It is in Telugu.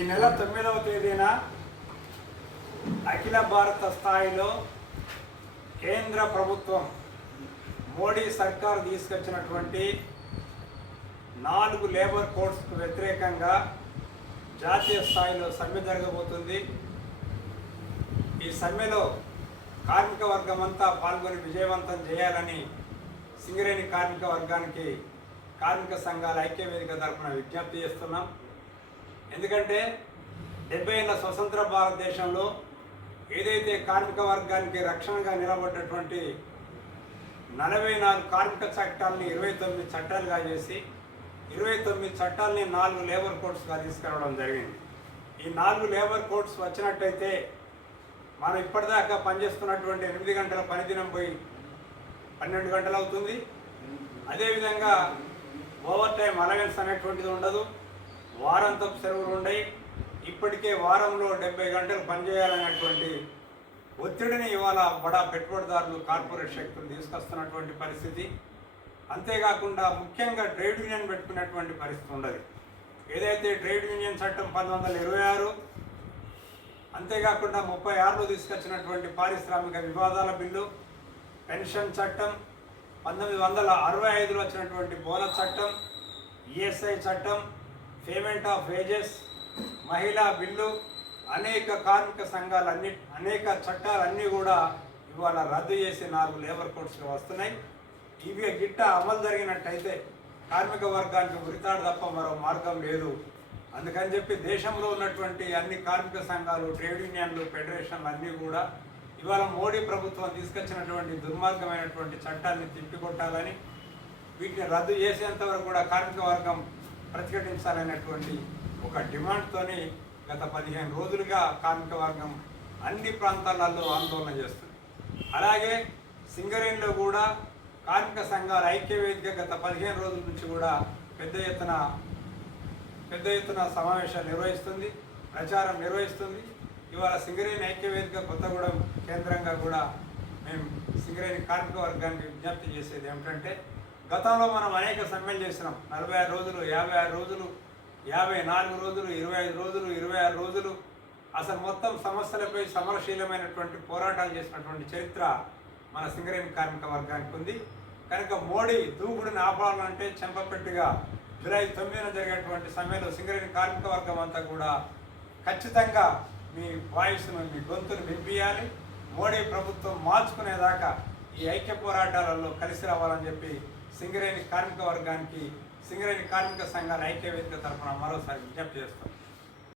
ఈ నెల తొమ్మిదవ తేదీన అఖిల భారత స్థాయిలో కేంద్ర ప్రభుత్వం మోడీ సర్కార్ తీసుకొచ్చినటువంటి నాలుగు లేబర్ కోడ్స్కు వ్యతిరేకంగా జాతీయ స్థాయిలో సమ్మె జరగబోతుంది. ఈ సమ్మెలో కార్మిక వర్గం అంతా పాల్గొని విజయవంతం చేయాలని సింగరేణి కార్మిక వర్గానికి కార్మిక సంఘాల ఐక్యవేదిక తరఫున విజ్ఞప్తి చేస్తున్నాం. ఎందుకంటే డెబ్బై ఏళ్ళ స్వతంత్ర భారతదేశంలో ఏదైతే కార్మిక వర్గానికి రక్షణగా నిలబడ్డటువంటి నలభై నాలుగు కార్మిక చట్టాలని ఇరవై తొమ్మిది చట్టాలుగా చేసి ఇరవై తొమ్మిది చట్టాలని నాలుగు లేబర్ కోడ్స్గా తీసుకురావడం జరిగింది. ఈ నాలుగు లేబర్ కోడ్స్ వచ్చినట్టయితే మనం ఇప్పటిదాకా పనిచేస్తున్నటువంటి ఎనిమిది గంటల పనిదినం పోయి పన్నెండు గంటలు అవుతుంది. అదేవిధంగా ఓవర్ టైం అలవెన్స్ అనేటువంటిది ఉండదు. వారాంతపు సెలవులు ఉండయి ఇప్పటికే వారంలో డెబ్బై గంటలు పనిచేయాలనేటువంటి ఒత్తిడిని ఇవాళ బడా పెట్టుబడిదారులు కార్పొరేట్ శక్తులు తీసుకొస్తున్నటువంటి పరిస్థితి. అంతేకాకుండా ముఖ్యంగా ట్రేడ్ యూనియన్ పెట్టుకునేటువంటి పరిస్థితి ఉండదు. ఏదైతే ట్రేడ్ యూనియన్ చట్టం పంతొమ్మిది వందల ఇరవై ఆరు అంతేకాకుండా ముప్పై ఆరులో తీసుకొచ్చినటువంటి పారిశ్రామిక వివాదాల బిల్లు పెన్షన్ చట్టం పంతొమ్మిది వందల అరవై ఐదులో వచ్చినటువంటి బోనస్ చట్టం ఈఎస్ఐ చట్టం పేమెంట్ ఆఫ్ వేజెస్ మహిళా బిల్లు అనేక కార్మిక సంఘాలన్ని అనేక చట్టాలన్నీ కూడా ఇవాళ రద్దు చేసి నాలుగు లేబర్ కోడ్స్లు వస్తున్నాయి. ఇవి గిట్ట అమలు జరిగినట్టయితే కార్మిక వర్గానికి ఉరితాడు తప్ప మరో మార్గం లేదు. అందుకని చెప్పి దేశంలో ఉన్నటువంటి అన్ని కార్మిక సంఘాలు ట్రేడ్ యూనియన్లు ఫెడరేషన్లు అన్నీ కూడా ఇవాళ మోడీ ప్రభుత్వం తీసుకొచ్చినటువంటి దుర్మార్గమైనటువంటి చట్టాన్ని తిప్పికొట్టాలని వీటిని రద్దు చేసేంత వరకు కూడా కార్మిక వర్గం ప్రతిఘటించాలనేటువంటి ఒక డిమాండ్తోని గత పదిహేను రోజులుగా కార్మిక వర్గం అన్ని ప్రాంతాలలో ఆందోళన చేస్తుంది. అలాగే సింగరేణిలో కూడా కార్మిక సంఘాల ఐక్యవేదిక గత పదిహేను రోజుల నుంచి కూడా పెద్ద ఎత్తున పెద్ద ఎత్తున సమావేశాలు నిర్వహిస్తుంది ప్రచారం నిర్వహిస్తుంది. ఇవాళ సింగరేణి ఐక్యవేదిక కొత్తగూడెం కేంద్రంగా కూడా మేము సింగరేణి కార్మిక వర్గానికి విజ్ఞప్తి చేసేది ఏమిటంటే గతంలో మనం అనేక సమ్మెలు చేసినాం. నలభై ఆరు రోజులు యాభై ఆరు రోజులు యాభై నాలుగు రోజులు ఇరవై ఐదు రోజులు ఇరవై ఆరు రోజులు. అసలు మొత్తం సమస్యలపై సమరశీలమైనటువంటి పోరాటాలు చేసినటువంటి చరిత్ర మన సింగరేణి కార్మిక వర్గానికి ఉంది. కనుక మోడీ దూకుడిని ఆపాలంటే చెంపపెట్టుగా జూలై తొమ్మిదిన జరిగేటువంటి సమ్మెలో సింగరేణి కార్మిక వర్గం అంతా కూడా ఖచ్చితంగా మీ వాయిస్ను మీ గొంతును వినిపించాలి మోడీ ప్రభుత్వం మార్చుకునేదాకా ఈ ఐక్య పోరాటాలలో కలిసి రావాలని చెప్పి సింగరేణి కార్మిక వర్గానికి సింగరేణి కార్మిక సంఘాల ఐక్యవేదిక తరఫున మరోసారి విజ్ఞప్తి చేస్తాం